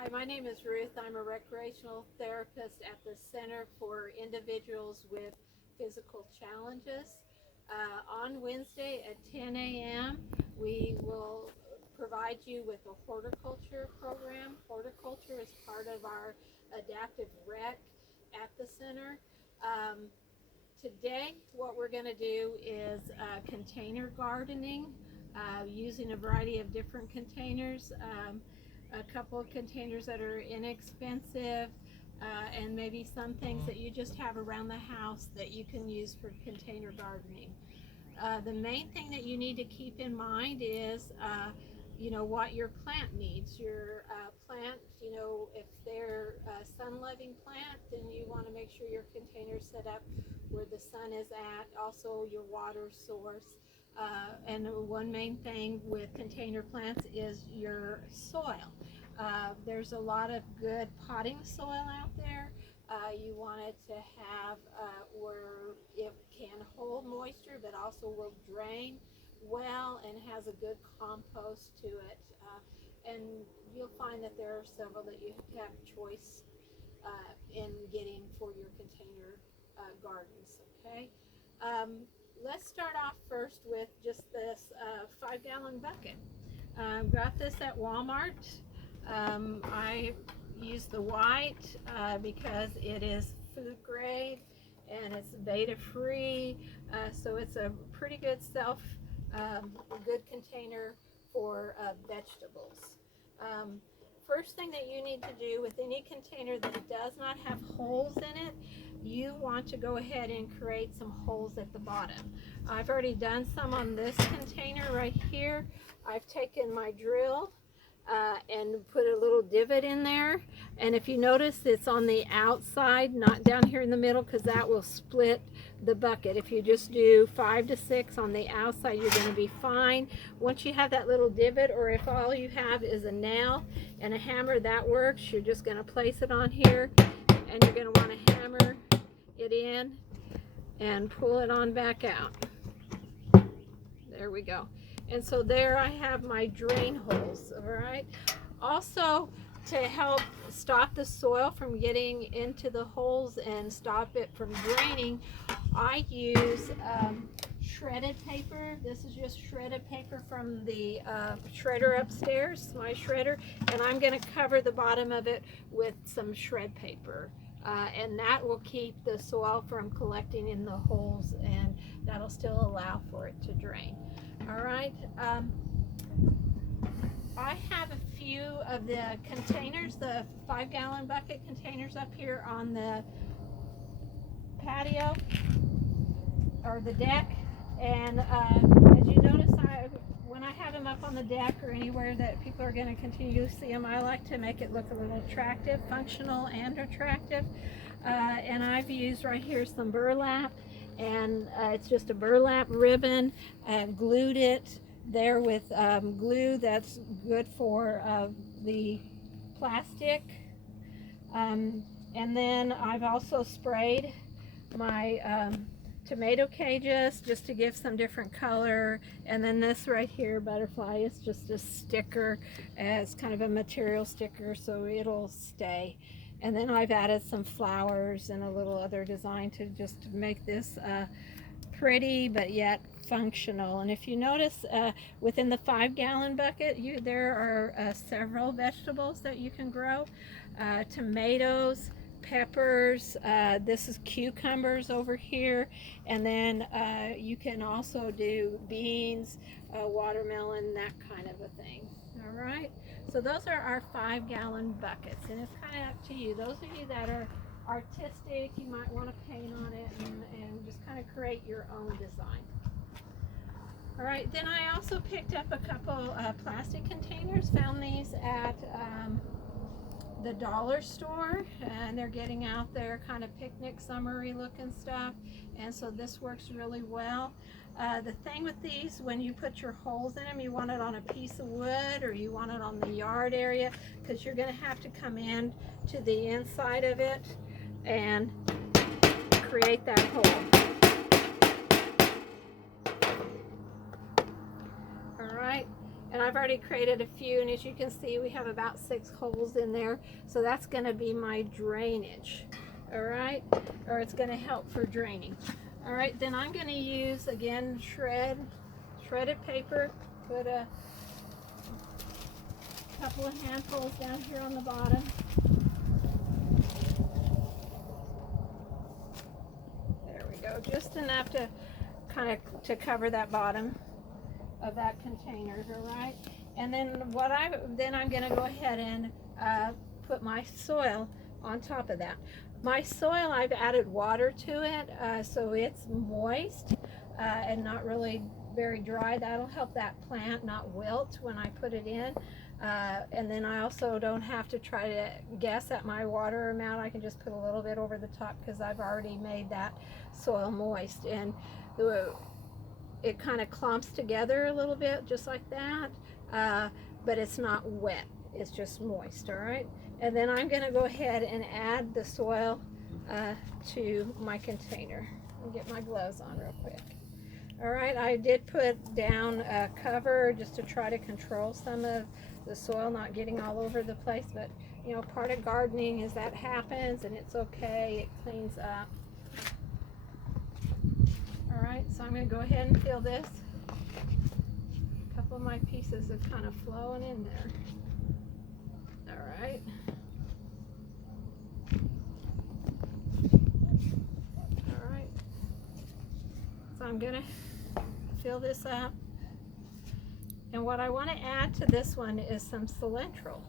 Hi, my name is Ruth. I'm a recreational therapist at the Center for Individuals with Physical Challenges. On Wednesday at 10 a.m., we will provide you with a horticulture program. Horticulture is part of our adaptive rec at the center. Um, Today, what we're going to do is container gardening using a variety of different containers. A couple of containers that are inexpensive, and maybe some things that you just have around the house that you can use for container gardening. The main thing that you need to keep in mind is what your plant needs. Your plant, if they're a sun-loving plant, then you want to make sure your container's set up where the sun is at, also your water source. And one main thing with container plants is your soil. There's a lot of good potting soil out there. You want it to have where it can hold moisture but also will drain well and has a good compost to it. And you'll find that there are several that you have choice in getting for your container gardens. Okay, let's start off first with just this 5-gallon bucket. Got this at Walmart. I use the white because it is food grade and it's beta free, so it's a pretty good good container for vegetables. First thing that you need to do with any container that does not have holes in it, you want to go ahead and create some holes at the bottom. I've already done some on this container right here. I've taken my drill and put a little divot in there, and if you notice, it's on the outside, not down here in the middle, because that will split the bucket. If you just do 5 to 6 on the outside, you're going to be fine. Once you have that little divot, or if all you have is a nail and a hammer, that works. You're just going to place it on here, and you're going to want to hammer it in and pull it on back out. There we go. And so there I have my drain holes. All right, also to help stop the soil from getting into the holes and stop it from draining, I use shredded paper. This is just shredded paper from the shredder upstairs, my shredder, and I'm going to cover the bottom of it with some shred paper. And that will keep the soil from collecting in the holes, and that'll still allow for it to drain. All right, I have a few of the containers, the 5-gallon bucket containers up here on the patio or the deck, and as you notice, when I have them up on the deck or anywhere that people are going to continue to see them, I like to make it look a little attractive, functional and attractive. And I've used right here some burlap, and it's just a burlap ribbon. Glued it there with glue that's good for the plastic. And then I've also sprayed my tomato cages just to give some different color. And then this right here, butterfly, is just a sticker. It's kind of a material sticker, so it'll stay. And then I've added some flowers and a little other design to just make this pretty but yet functional. And if you notice, within the 5-gallon bucket, there are several vegetables that you can grow. Tomatoes, peppers, this is cucumbers over here, and then you can also do beans, watermelon, that kind of a thing. All right, so those are our 5-gallon buckets, and it's kind of up to you. Those of you that are artistic, you might want to paint on it and just kind of create your own design. All right, then I also picked up a couple plastic containers, found these at the dollar store, and they're getting out there kind of picnic summery looking stuff, and so this works really well. The thing with these, when you put your holes in them, you want it on a piece of wood or you want it on the yard area, because you're going to have to come in to the inside of it and create that hole. All right, And I've already created a few, and as you can see, we have about 6 holes in there. So that's going to be my drainage, all right? Or it's going to help for draining. All right, then I'm going to use, again, shredded paper. Put a couple of handfuls down here on the bottom. There we go, just enough to kind of to cover that bottom of that container, all right? And then I'm going to go ahead and put my soil on top of that. My soil, I've added water to it, so it's moist and not really very dry. That'll help that plant not wilt when I put it in. And then I also don't have to try to guess at my water amount. I can just put a little bit over the top because I've already made that soil moist. And it kind of clumps together a little bit, just like that, but it's not wet. It's just moist, all right? And then I'm going to go ahead and add the soil to my container. I'll get my gloves on real quick. All right, I did put down a cover just to try to control some of the soil not getting all over the place, but you know, part of gardening is that happens, and it's okay. It cleans up. All right, so I'm going to go ahead and fill this. A couple of my pieces are kind of flowing in there. All right. All right. So I'm going to fill this up. And what I want to add to this one is some cilantro,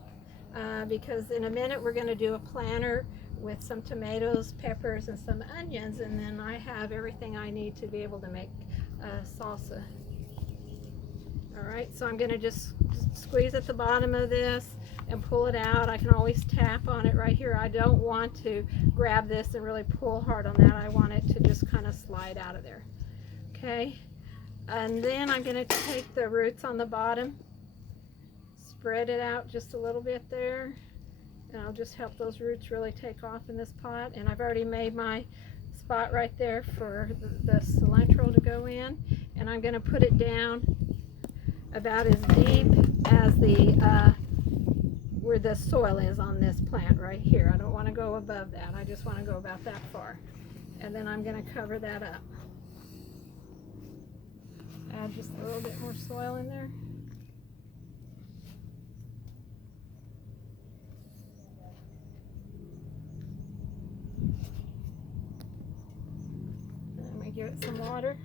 because in a minute we're going to do a planter with some tomatoes, peppers, and some onions, and then I have everything I need to be able to make salsa. All right, so I'm going to just squeeze at the bottom of this and pull it out. I can always tap on it right here. I don't want to grab this and really pull hard on that. I want it to just kind of slide out of there. Okay, and then I'm going to take the roots on the bottom, spread it out just a little bit there, and I'll just help those roots really take off in this pot. And I've already made my spot right there for the cilantro to go in, and I'm going to put it down about as deep as where the soil is on this plant right here. I don't want to go above that. I just want to go about that far. And then I'm going to cover that up. Add just a little bit more soil in there. I'm going to give it some water.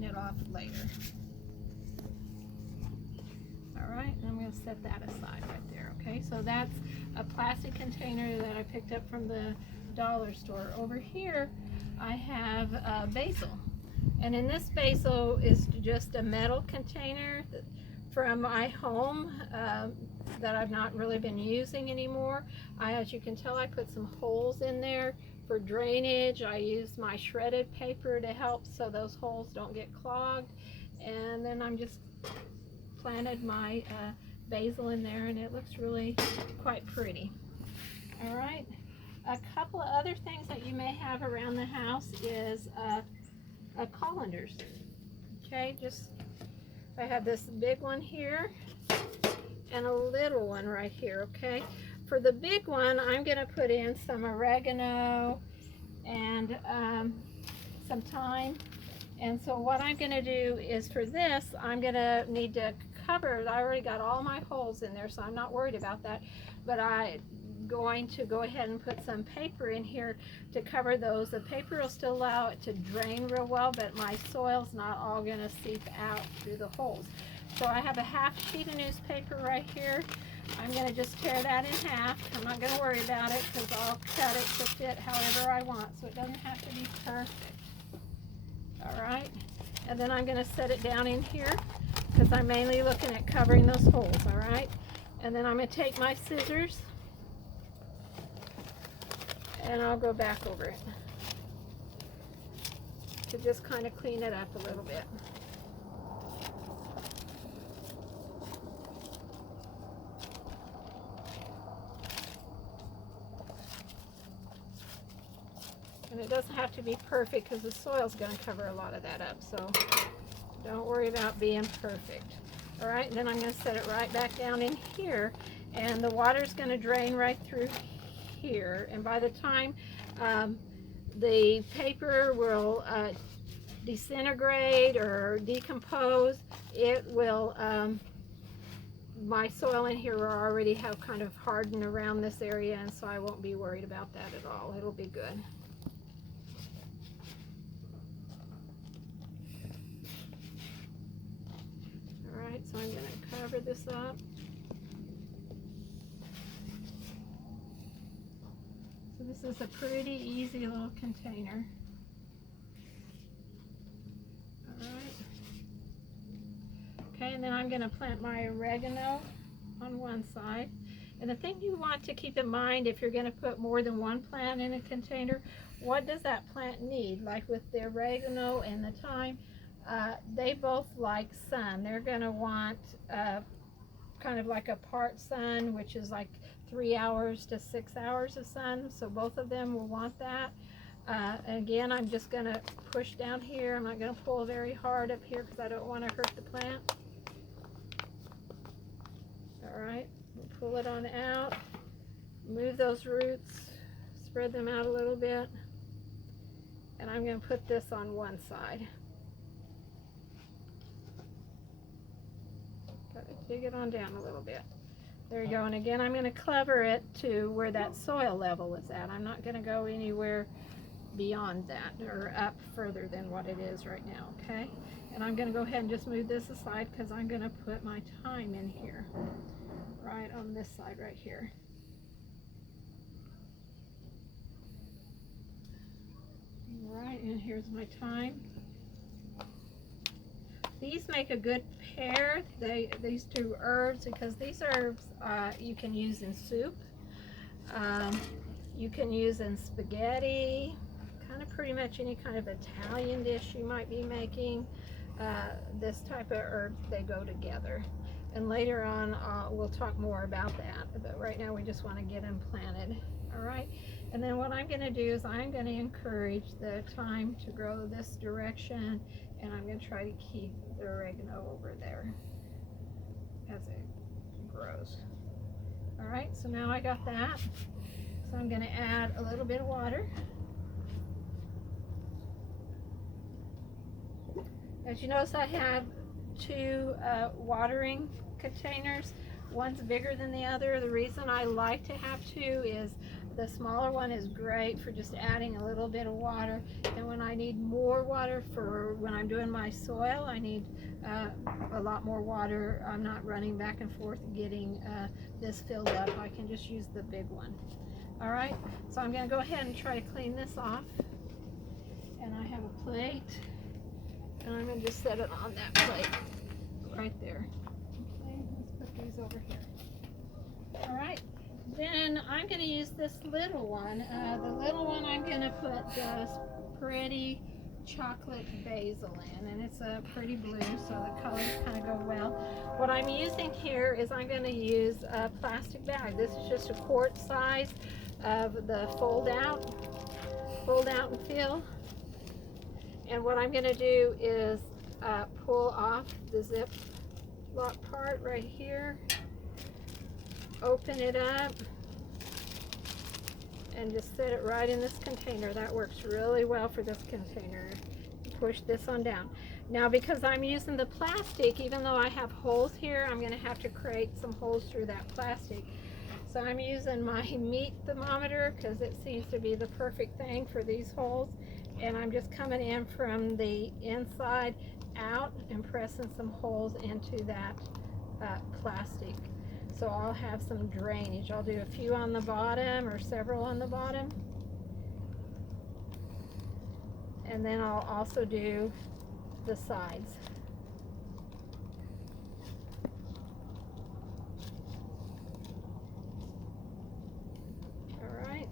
It off later. All right, and I'm going to set that aside right there. Okay, so that's a plastic container that I picked up from the dollar store. Over here I have basil, and in this basil is just a metal container from my home that I've not really been using anymore. As you can tell, I put some holes in there for drainage. I use my shredded paper to help so those holes don't get clogged. And then I'm just planted my basil in there, and it looks really quite pretty. All right, a couple of other things that you may have around the house is colanders. Okay, just I have this big one here and a little one right here. Okay, for the big one, I'm going to put in some oregano and some thyme. And so what I'm going to do is, for this, I'm going to need to cover. I already got all my holes in there, so I'm not worried about that. But I'm going to go ahead and put some paper in here to cover those. The paper will still allow it to drain real well, but my soil's not all going to seep out through the holes. So I have a half sheet of newspaper right here. I'm going to just tear that in half. I'm not going to worry about it because I'll cut it to fit however I want, so it doesn't have to be perfect. All right, and then I'm going to set it down in here because I'm mainly looking at covering those holes. All right, and then I'm going to take my scissors and I'll go back over it to just kind of clean it up a little bit. I'm going be perfect because the soil's going to cover a lot of that up. So don't worry about being perfect. All right, then I'm going to set it right back down in here, and the water's going to drain right through here. And by the time the paper will disintegrate or decompose, it will, my soil in here will already have kind of hardened around this area, and so I won't be worried about that at all. It'll be good. All right, so I'm going to cover this up. So this is a pretty easy little container. Okay, and then I'm going to plant my oregano on one side. And the thing you want to keep in mind, if you're going to put more than one plant in a container, what does that plant need? Like with the oregano and the thyme, they both like sun. They're going to want kind of like a part sun, which is like 3 hours to 6 hours of sun. So both of them will want that. Again, I'm just going to push down here. I'm not going to pull very hard up here because I don't want to hurt the plant. All right, we'll pull it on out, move those roots, spread them out a little bit, and I'm going to put this on one side. Got to dig it on down a little bit. There you go, and again, I'm going to cover it to where that soil level is at. I'm not going to go anywhere beyond that or up further than what it is right now, okay? And I'm going to go ahead and just move this aside because I'm going to put my thyme in here, right on this side right here. All right, and here's my thyme. These make a good pair, these two herbs, because these herbs you can use in soup, you can use in spaghetti, kind of pretty much any kind of Italian dish you might be making. This type of herb, they go together. And later on we'll talk more about that, but right now we just want to get them planted. All right, and then what I'm going to do is I'm going to encourage the thyme to grow this direction, and I'm going to try to keep the oregano over there as it grows. All right, so now I got that, so I'm going to add a little bit of water. As you notice, I have two watering containers. One's bigger than the other. The reason I like to have two is the smaller one is great for just adding a little bit of water, and when I need more water for when I'm doing my soil, I need a lot more water. I'm not running back and forth getting this filled up. I can just use the big one. All right, so I'm going to go ahead and try to clean this off, and I have a plate, and I'm going to just set it on that plate right there. Okay, let's put these over here. All right, then I'm going to use this little one. The little one I'm going to put the pretty chocolate basil in, and it's a pretty blue, so the colors kind of go well. What I'm using here is I'm going to use a plastic bag. This is just a quart size of the fold out and fill. And what I'm going to do is pull off the zip lock part right here, open it up, and just set it right in this container. That works really well for this container. Push this on down. Now, because I'm using the plastic, even though I have holes here, I'm going to have to create some holes through that plastic. So I'm using my meat thermometer because it seems to be the perfect thing for these holes. And I'm just coming in from the inside out and pressing some holes into that plastic. So I'll have some drainage. I'll do a few on the bottom or several on the bottom. And then I'll also do the sides. All right,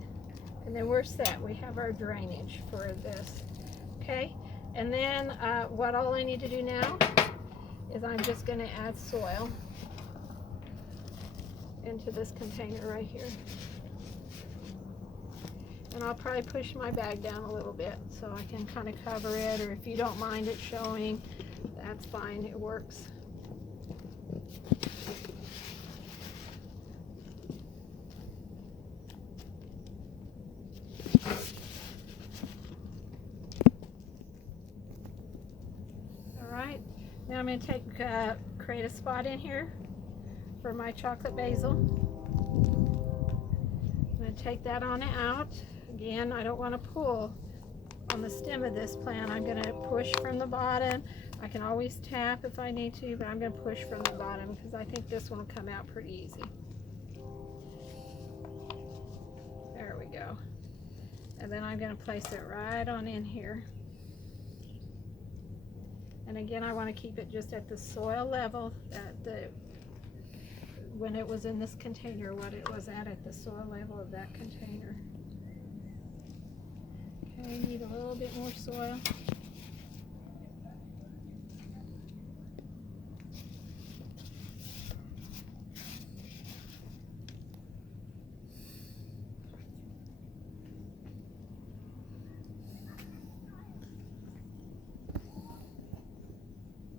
and then we're set. We have our drainage for this. Okay, and then what all I need to do now is I'm just going to add soil into this container right here. And I'll probably push my bag down a little bit so I can kind of cover it, or if you don't mind it showing, that's fine, it works. All right, now I'm going to create a spot in here for my chocolate basil. I'm going to take that on out. Again, I don't want to pull on the stem of this plant. I'm going to push from the bottom. I can always tap if I need to, but I'm going to push from the bottom because I think this one will come out pretty easy. There we go. And then I'm going to place it right on in here. And again, I want to keep it just at the soil level that when it was in this container, what it was at the soil level of that container. Okay, need a little bit more soil.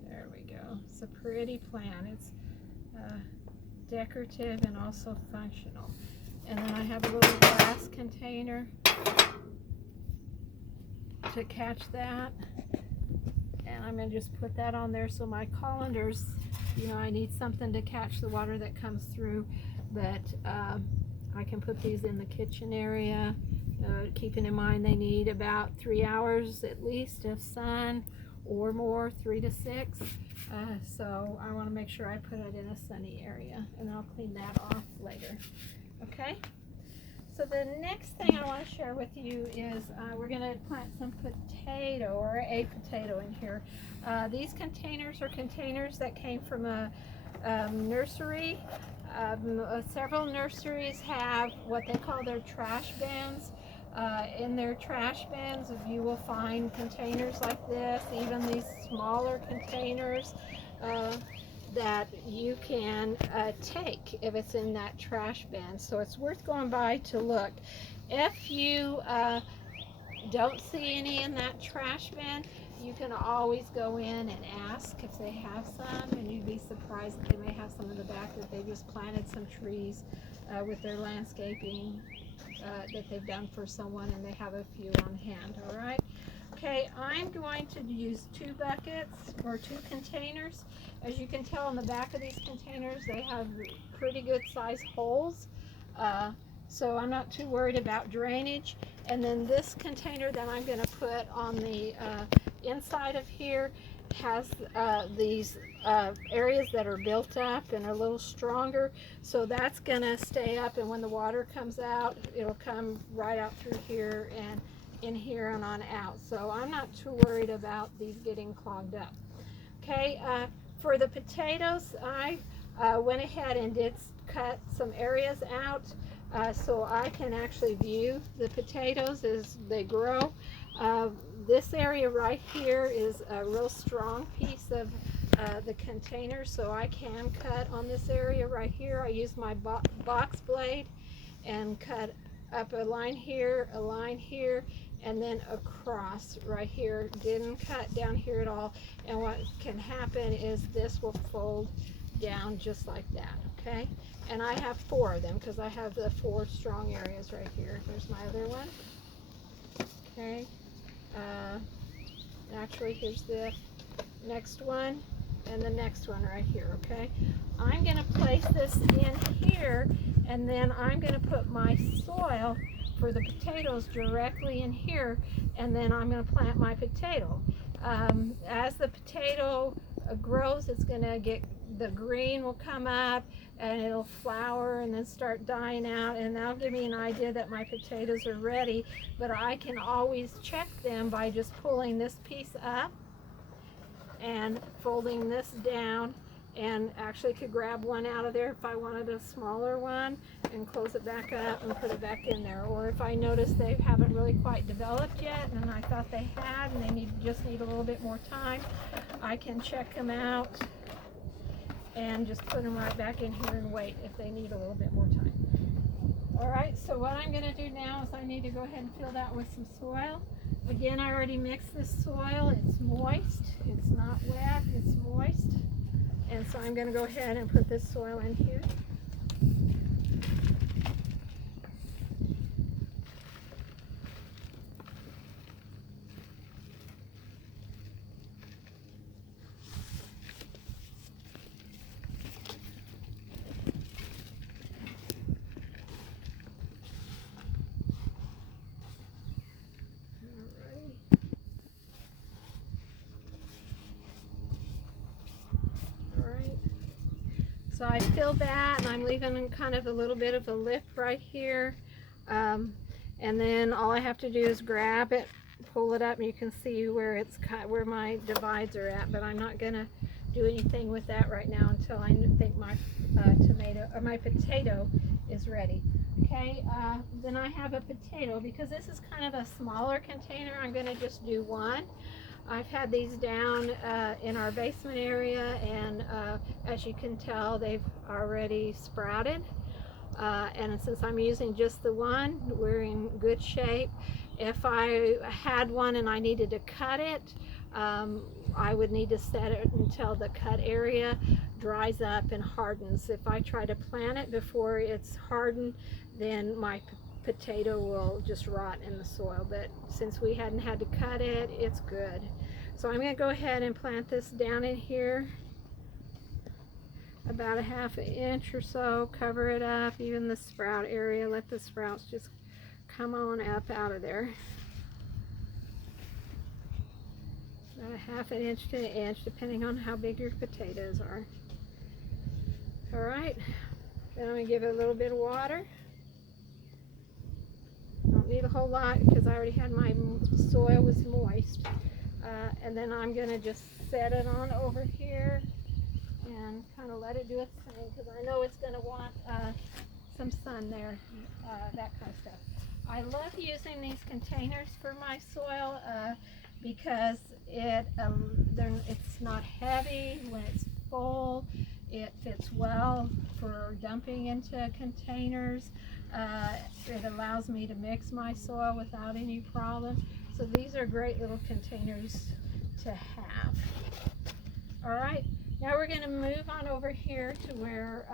There we go. It's a pretty plant. It's decorative and also functional. And then I have a little glass container to catch that, and I'm going to just put that on there so my colanders, you know, I need something to catch the water that comes through, but I can put these in the kitchen area, keeping in mind they need about 3 hours at least of sun or more, 3 to 6, so I want to make sure I put it in a sunny area, and I'll clean that off later. Okay. So the next thing I want to share with you is we're going to plant some potato, or a potato in here. These containers are containers that came from a nursery. Several nurseries have what they call their trash bins. In their trash bins, you will find containers like this, even these smaller containers that you can take if it's in that trash bin. So it's worth going by to look. If you don't see any in that trash bin, you can always go in and ask if they have some, and you'd be surprised that they may have some in the back that they just planted some trees with their landscaping that they've done for someone, and they have a few on hand. All right. Okay, I'm going to use 2 buckets or 2 containers. As you can tell on the back of these containers, they have pretty good sized holes. So I'm not too worried about drainage. And then this container that I'm going to put on the inside of here has these areas that are built up and are a little stronger. So that's going to stay up, and when the water comes out, it'll come right out through here and in here and on out. So I'm not too worried about these getting clogged up. Okay, for the potatoes, I went ahead and did cut some areas out so I can actually view the potatoes as they grow. This area right here is a real strong piece of the container, so I can cut on this area right here. I use my box blade and cut up a line here, and then across right here. Didn't cut down here at all, and what can happen is this will fold down just like that. Okay, and I have 4 of them because I have the 4 strong areas right here. There's my other one. Okay, actually here's the next one and the next one right here. Okay, I'm going to place this in here, and then I'm going to put my soil for the potatoes directly in here, and then I'm going to plant my potato. As the potato grows, it's going to get, the green will come up and it'll flower and then start dying out, and that'll give me an idea that my potatoes are ready. But I can always check them by just pulling this piece up and folding this down, and actually could grab one out of there if I wanted a smaller one and close it back up and put it back in there. Or if I notice they haven't really quite developed yet and I thought they had and they just need a little bit more time, I can check them out and just put them right back in here and wait if they need a little bit more time. All right, so what I'm gonna do now is I need to go ahead and fill that with some soil. Again, I already mixed this soil. It's moist. It's not wet, it's moist. And so I'm gonna go ahead and put this soil in here. So I filled that, and I'm leaving kind of a little bit of a lip right here. And then all I have to do is grab it, pull it up, and you can see where it's where my divides are at. But I'm not gonna do anything with that right now until I think my my potato is ready. Okay, then I have a potato. Because this is kind of a smaller container, I'm gonna just do one. I've had these down in our basement area, and as you can tell, they've already sprouted. And since I'm using just the one, we're in good shape. If I had one and I needed to cut it, I would need to set it until the cut area dries up and hardens. If I try to plant it before it's hardened, then my potato will just rot in the soil. But since we hadn't had to cut it, it's good. So I'm going to go ahead and plant this down in here about a ½ inch or so. Cover it up, even the sprout area. Let the sprouts just come on up out of there. About a ½ inch to an inch, depending on how big your potatoes are. All right, then I'm going to give it a little bit of water. Don't need a whole lot because I already had my soil was moist. And then I'm going to just set it on over here and kind of let it do its thing, because I know it's going to want some sun there, that kind of stuff. I love using these containers for my soil because it's not heavy. When it's full, it fits well for dumping into containers. It allows me to mix my soil without any problem. So these are great little containers to have. All right, now we're going to move on over here to where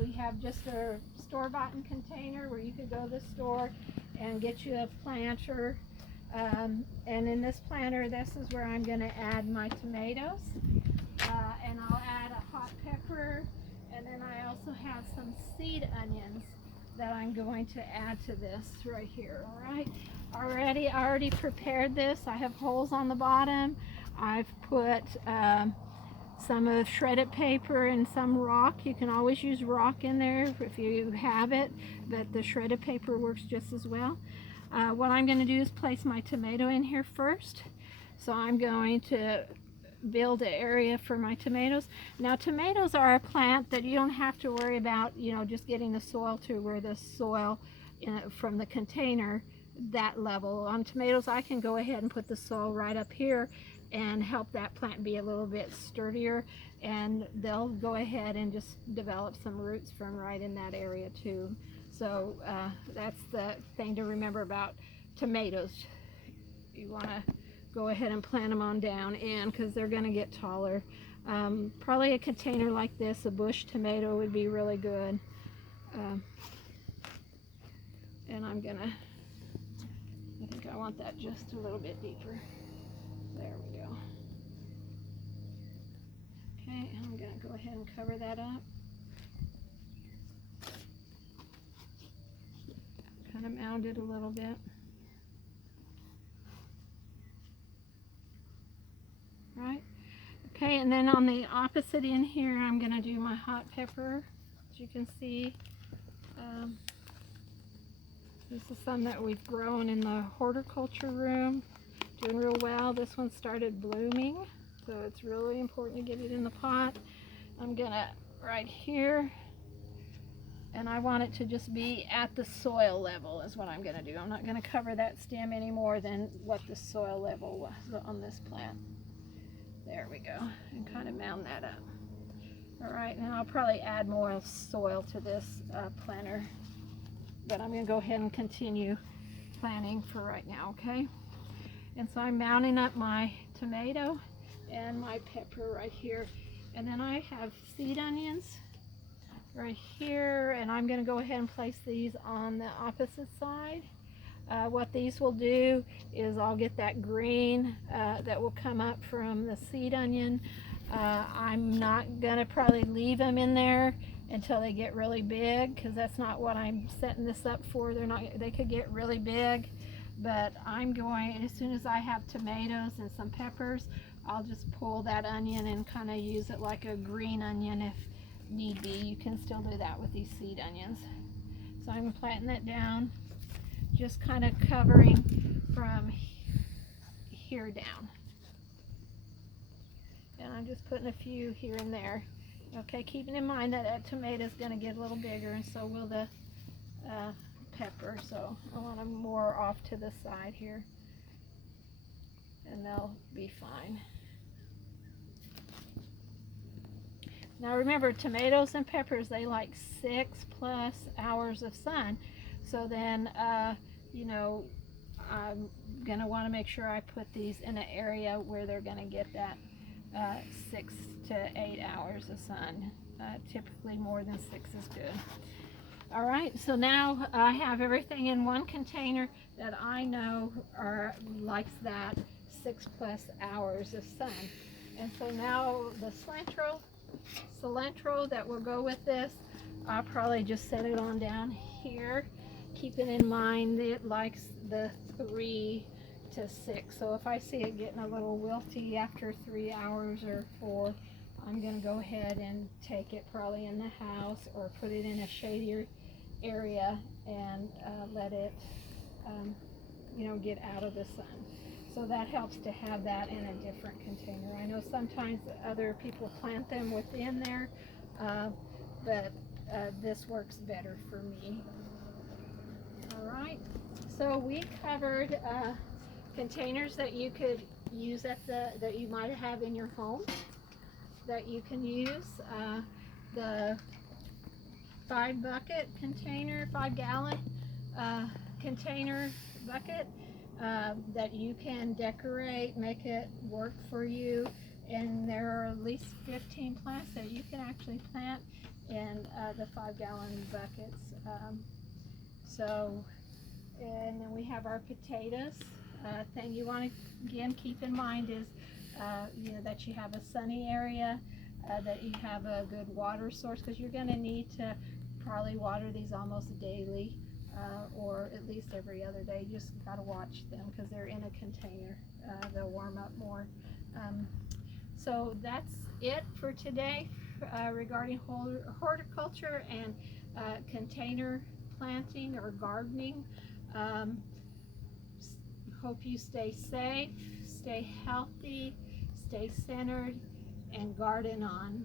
we have just a store-bought container where you could go to the store and get you a planter. And in this planter, this is where I'm going to add my tomatoes. And I'll add a hot pepper. And then I also have some seed onions that I'm going to add to this right here. All right, I already prepared this. I have holes on the bottom. I've put some of shredded paper and some rock. You can always use rock in there if you have it, but the shredded paper works just as well. What I'm going to do is place my tomato in here first. So I'm going to build an area for my tomatoes. Now, tomatoes are a plant that you don't have to worry about, just getting the soil to where the soil from the container, that level. On tomatoes, I can go ahead and put the soil right up here and help that plant be a little bit sturdier, and they'll go ahead and just develop some roots from right in that area too. So that's the thing to remember about tomatoes. You want to go ahead and plant them on down in, because they're going to get taller. Probably a container like this, a bush tomato, would be really good. And I think I want that just a little bit deeper. There we go. Okay, and I'm going to go ahead and cover that up. Kind of mound it a little bit. Right. Okay, and then on the opposite end here, I'm going to do my hot pepper. As you can see, this is some that we've grown in the horticulture room. Doing real well. This one started blooming, so it's really important to get it in the pot. I'm going to right here, and I want it to just be at the soil level is what I'm going to do. I'm not going to cover that stem any more than what the soil level was on this plant. There we go, and kind of mound that up. All right, and I'll probably add more soil to this planter. but I'm going to go ahead and continue planting for right now, okay? And so I'm mounting up my tomato and my pepper right here. And then I have seed onions right here, and I'm going to go ahead and place these on the opposite side. What these will do is I'll get that green that will come up from the seed onion. I'm not going to probably leave them in there until they get really big, because that's not what I'm setting this up for. They could get really big, but I'm going, as soon as I have tomatoes and some peppers, I'll just pull that onion and kind of use it like a green onion if need be. You can still do that with these seed onions. So I'm planting that down, just kind of covering from here down. And I'm just putting a few here and there. Okay, keeping in mind that that tomato is going to get a little bigger, and so will the pepper. So I want them more off to the side here, and they'll be fine. Now remember, tomatoes and peppers, they like 6+ hours of sun. So then, you know, I'm going to want to make sure I put these in an area where they're going to get that 6 to 8 hours of sun. Typically more than 6 is good. All right, so now I have everything in one container that I know likes that 6+ hours of sun. And so now the cilantro that will go with this, I'll probably just set it on down here, keeping in mind that it likes the 3 to 6. So if I see it getting a little wilty after 3 hours or 4, I'm going to go ahead and take it probably in the house or put it in a shadier area and let it you know, get out of the sun. So that helps to have that in a different container. I know sometimes other people plant them within there, but this works better for me. All right, so we covered containers that you could use that you might have in your home that you can use. The 5-bucket container, 5-gallon container bucket that you can decorate, make it work for you. And there are at least 15 plants that you can actually plant in the 5-gallon buckets. And then we have our potatoes. Thing you want to again keep in mind is you know, that you have a sunny area, that you have a good water source, because you're going to need to probably water these almost daily, or at least every other day. You just got to watch them because they're in a container. They'll warm up more. So that's it for today regarding horticulture and container planting or gardening. Hope you stay safe, stay healthy, stay centered, and garden on.